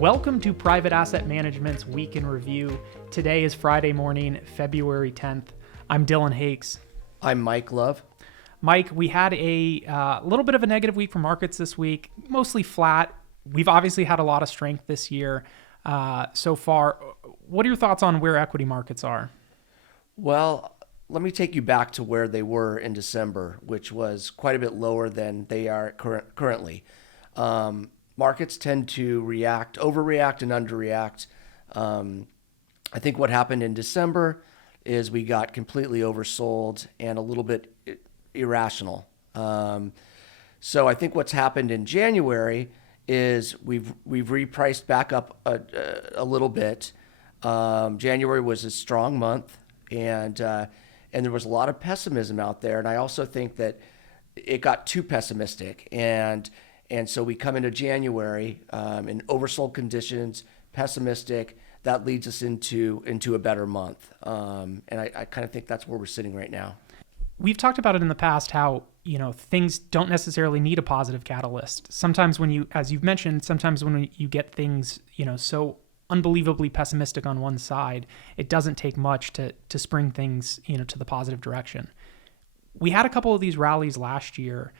Welcome to Private Asset Management's Week in Review. Today is Friday morning, February 10th. I'm Dillon Hakes. I'm Mike Love. Mike, we had a little bit of a negative week for markets this week, mostly flat. We've obviously had a lot of strength this year so far. What are your thoughts on where equity markets are? Well, let me take you back to where they were in December, which was quite a bit lower than they are currently. Markets tend to overreact and underreact. I think what happened in December is we got completely oversold and a little bit irrational. So I think what's happened in January is we've repriced back up a little bit. January was a strong month, and there was a lot of pessimism out there. And I also think that it got too pessimistic, and so we come into January in oversold conditions, pessimistic. That leads us into a better month, and I kind of think that's where we're sitting right now. We've talked about it in the past how, things don't necessarily need a positive catalyst. Sometimes when you, as you've mentioned, sometimes when you get things, so unbelievably pessimistic on one side, it doesn't take much to spring things, to the positive direction. We had a couple of these rallies last year.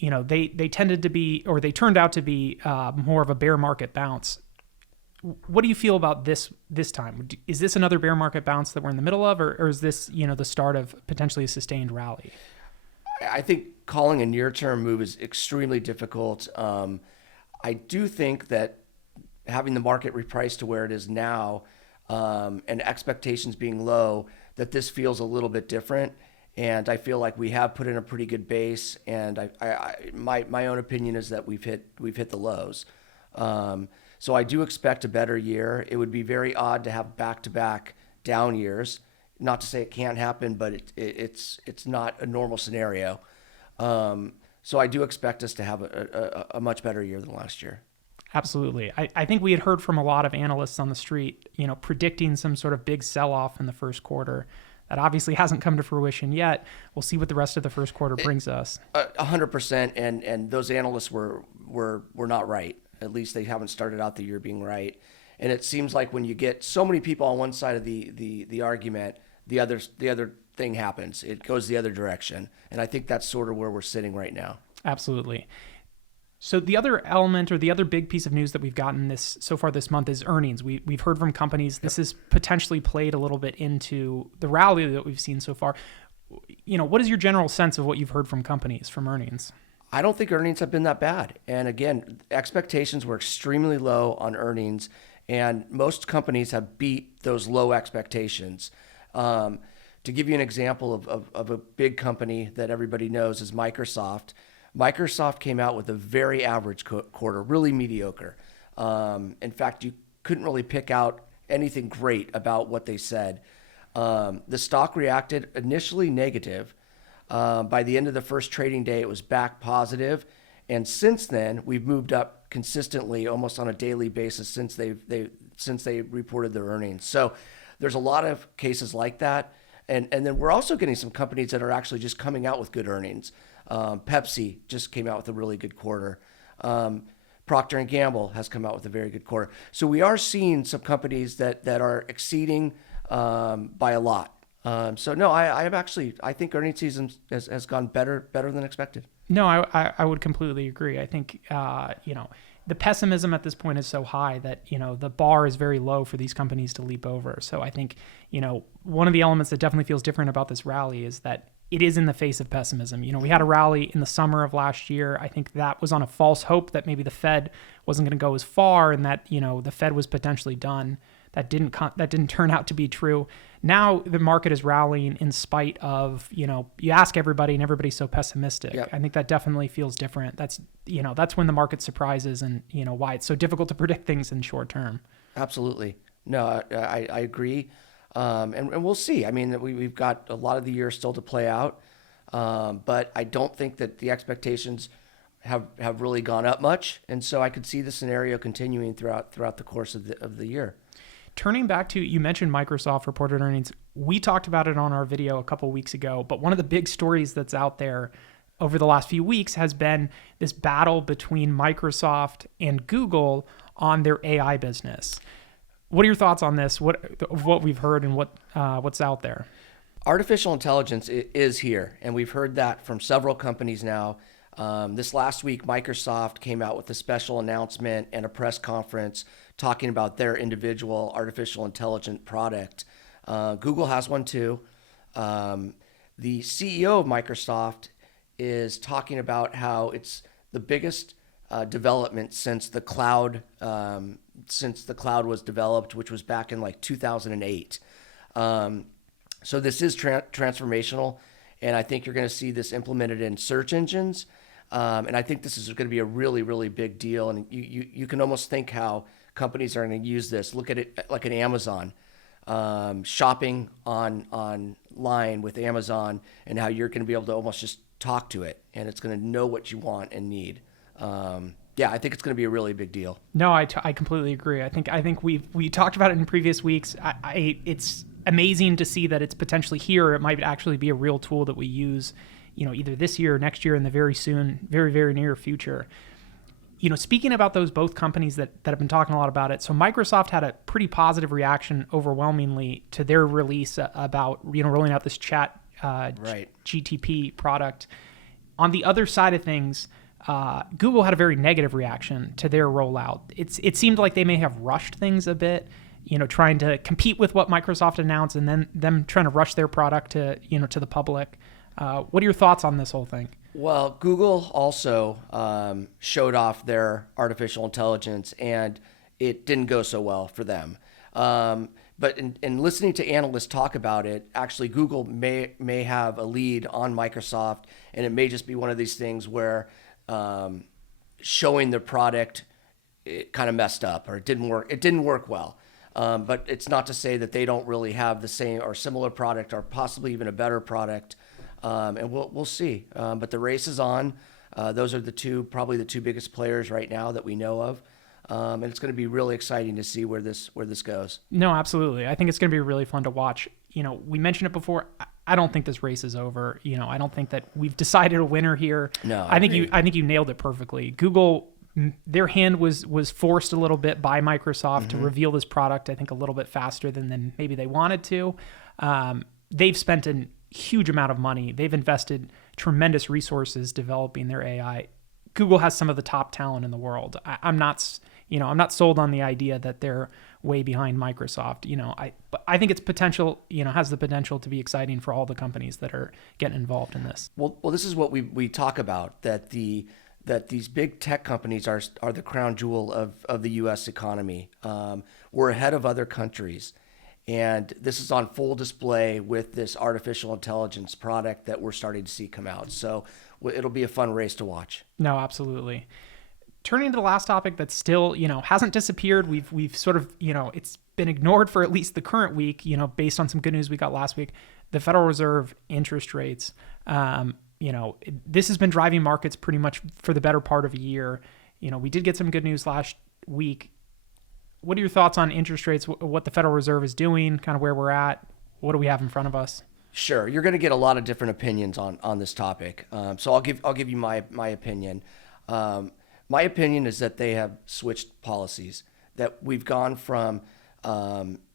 They tended to be, or they turned out to be more of a bear market bounce. What do you feel about this time? Is this another bear market bounce that we're in the middle of, or is this, the start of potentially a sustained rally? I think calling a near-term move is extremely difficult. I do think that having the market repriced to where it is now and expectations being low, that this feels a little bit different. And I feel like we have put in a pretty good base. And my own opinion is that we've hit the lows. So I do expect a better year. It would be very odd to have back-to-back down years. Not to say it can't happen, but it's not a normal scenario. So I do expect us to have a much better year than last year. Absolutely. I think we had heard from a lot of analysts on the street, predicting some sort of big sell-off in the first quarter. That obviously hasn't come to fruition yet. We'll see what the rest of the first quarter brings us. 100%, and those analysts were not right. At least they haven't started out the year being right. And it seems like when you get so many people on one side of the argument, the other thing happens. It goes the other direction. And I think that's sort of where we're sitting right now. Absolutely. So the other element or the other big piece of news that we've gotten so far this month is earnings. We've heard from companies. This has potentially played a little bit into the rally that we've seen so far. What is your general sense of what you've heard from companies from earnings? I don't think earnings have been that bad. And again, expectations were extremely low on earnings, and most companies have beat those low expectations. To give you an example of a big company that everybody knows is Microsoft. Microsoft came out with a very average quarter, really mediocre. In fact, you couldn't really pick out anything great about what they said. The stock reacted initially negative. By the end of the first trading day, it was back positive. And since then, we've moved up consistently almost on a daily basis since they reported their earnings. So there's a lot of cases like that. And then we're also getting some companies that are actually just coming out with good earnings. Pepsi just came out with a really good quarter. Procter & Gamble has come out with a very good quarter. So we are seeing some companies that are exceeding by a lot. So no, I think earnings season has gone better than expected. No, I would completely agree. I think, the pessimism at this point is so high that, the bar is very low for these companies to leap over. So I think, one of the elements that definitely feels different about this rally is that it is in the face of pessimism. We had a rally in the summer of last year. I think that was on a false hope that maybe the Fed wasn't going to go as far and that, the Fed was potentially done. That didn't turn out to be true. Now the market is rallying in spite of, you ask everybody and everybody's so pessimistic. Yep. I think that definitely feels different. That's when the market surprises and, why it's so difficult to predict things in short term. Absolutely. No, I agree. And we'll see. I mean, we've got a lot of the year still to play out. But I don't think that the expectations have really gone up much. And so I could see the scenario continuing throughout the course of the year. Turning back to, you mentioned Microsoft reported earnings. We talked about it on our video a couple of weeks ago, but one of the big stories that's out there over the last few weeks has been this battle between Microsoft and Google on their AI business. What are your thoughts on this? What we've heard and what's out there? Artificial intelligence is here, and we've heard that from several companies now. This last week, Microsoft came out with a special announcement and a press conference talking about their individual artificial intelligence product. Google has one too. The CEO of Microsoft is talking about how it's the biggest development since the cloud was developed, which was back in like 2008. So this is transformational, and I think you're going to see this implemented in search engines. And I think this is going to be a really, really big deal. And you can almost think how companies are going to use this. Look at it like an Amazon, shopping online with Amazon, and how you're going to be able to almost just talk to it, and it's going to know what you want and need. Yeah, I think it's going to be a really big deal. No, I completely agree. I think we talked about it in previous weeks. It's amazing to see that it's potentially here. It might actually be a real tool that we use, either this year or next year in the very, very near future. Speaking about those both companies that have been talking a lot about it. So Microsoft had a pretty positive reaction overwhelmingly to their release about, rolling out this chat GTP product. On the other side of things, Google had a very negative reaction to their rollout. It seemed like they may have rushed things a bit, trying to compete with what Microsoft announced, and then them trying to rush their product to the public. What are your thoughts on this whole thing? Well, Google also showed off their artificial intelligence, and it didn't go so well for them. But in listening to analysts talk about it, actually Google may have a lead on Microsoft, and it may just be one of these things where showing the product, it kind of messed up, or it didn't work. It didn't work well. But it's not to say that they don't really have the same or similar product, or possibly even a better product. And we'll see. But the race is on. Those are probably the two biggest players right now that we know of. And it's going to be really exciting to see where this goes. No, absolutely. I think it's going to be really fun to watch. We mentioned it before. I don't think this race is over. I don't think that we've decided a winner here. No, I think you nailed it perfectly. Google, their hand was forced a little bit by Microsoft to reveal this product, I think, a little bit faster than maybe they wanted to. They've spent a huge amount of money. They've invested tremendous resources developing their AI. Google has some of the top talent in the world. I'm not sold on the idea that they're way behind Microsoft. But I think its potential, has the potential to be exciting for all the companies that are getting involved in this. Well, this is what we talk about, that these big tech companies are the crown jewel of the U.S. economy. We're ahead of other countries. And this is on full display with this artificial intelligence product that we're starting to see come out. So it'll be a fun race to watch. No, absolutely. Turning to the last topic that still, hasn't disappeared. We've sort of, it's been ignored for at least the current week, based on some good news we got last week. The Federal Reserve interest rates. This has been driving markets pretty much for the better part of a year. We did get some good news last week. What are your thoughts on interest rates, what the Federal Reserve is doing, kind of where we're at? What do we have in front of us? Sure. You're going to get a lot of different opinions on this topic. So I'll give you my opinion. My opinion is that they have switched policies, that we've gone from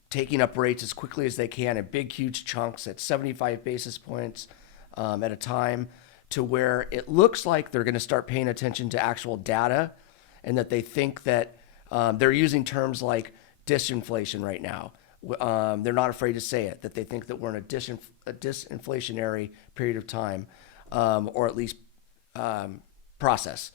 taking up rates as quickly as they can in big, huge chunks at 75 basis points at a time, to where it looks like they're going to start paying attention to actual data, and that they think that they're using terms like disinflation right now. They're not afraid to say it, that they think that we're in a disinflationary period of time, or at least process.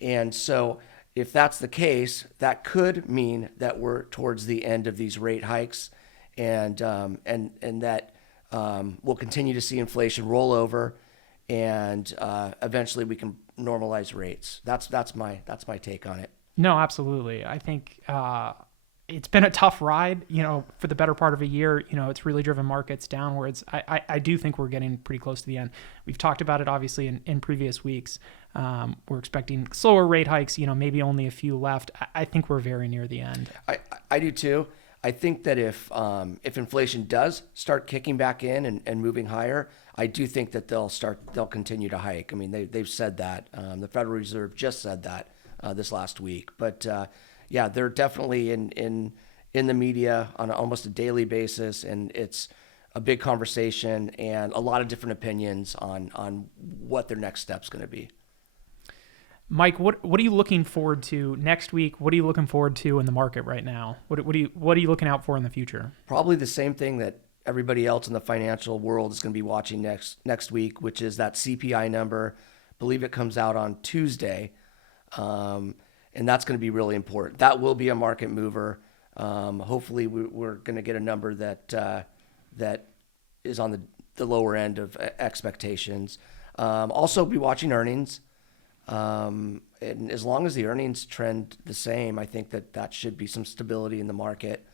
And so if that's the case, that could mean that we're towards the end of these rate hikes, and that we'll continue to see inflation roll over, and eventually we can normalize rates. That's my take on it. No, absolutely. I think it's been a tough ride, for the better part of a year. It's really driven markets downwards. I do think we're getting pretty close to the end. We've talked about it, obviously, in previous weeks. We're expecting slower rate hikes, maybe only a few left. I think we're very near the end. I do too. I think that if inflation does start kicking back in and moving higher, I do think that they'll continue to hike. I mean, they've said that. The Federal Reserve just said that this last week. But yeah, they're definitely in the media on almost a daily basis, and it's a big conversation and a lot of different opinions on what their next step's going to be. Mike, what are you looking forward to next week? What are you looking forward to in the market right now? What are you looking out for in the future? Probably the same thing that everybody else in the financial world is going to be watching next week, which is that CPI number. I believe it comes out on Tuesday, and that's going to be really important. That will be a market mover. Hopefully, we're going to get a number that is on the lower end of expectations. Also, be watching earnings. And as long as the earnings trend the same, I think that should be some stability in the market.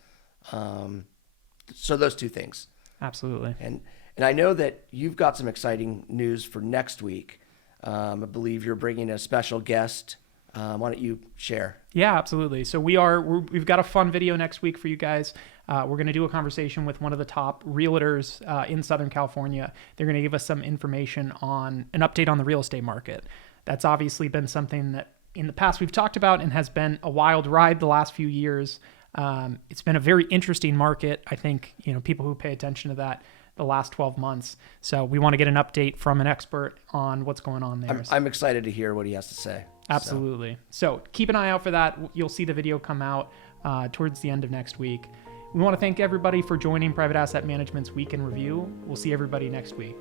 So those two things. Absolutely. And I know that you've got some exciting news for next week. I believe you're bringing a special guest. Why don't you share? Yeah, absolutely. So we've got a fun video next week for you guys. We're going to do a conversation with one of the top realtors in Southern California. They're going to give us some information on an update on the real estate market. That's obviously been something that in the past we've talked about and has been a wild ride the last few years. It's been a very interesting market. I think, people who pay attention to that the last 12 months. So we want to get an update from an expert on what's going on there. I'm excited to hear what he has to say. Absolutely. So keep an eye out for that. You'll see the video come out towards the end of next week. We want to thank everybody for joining Private Asset Management's Week in Review. We'll see everybody next week.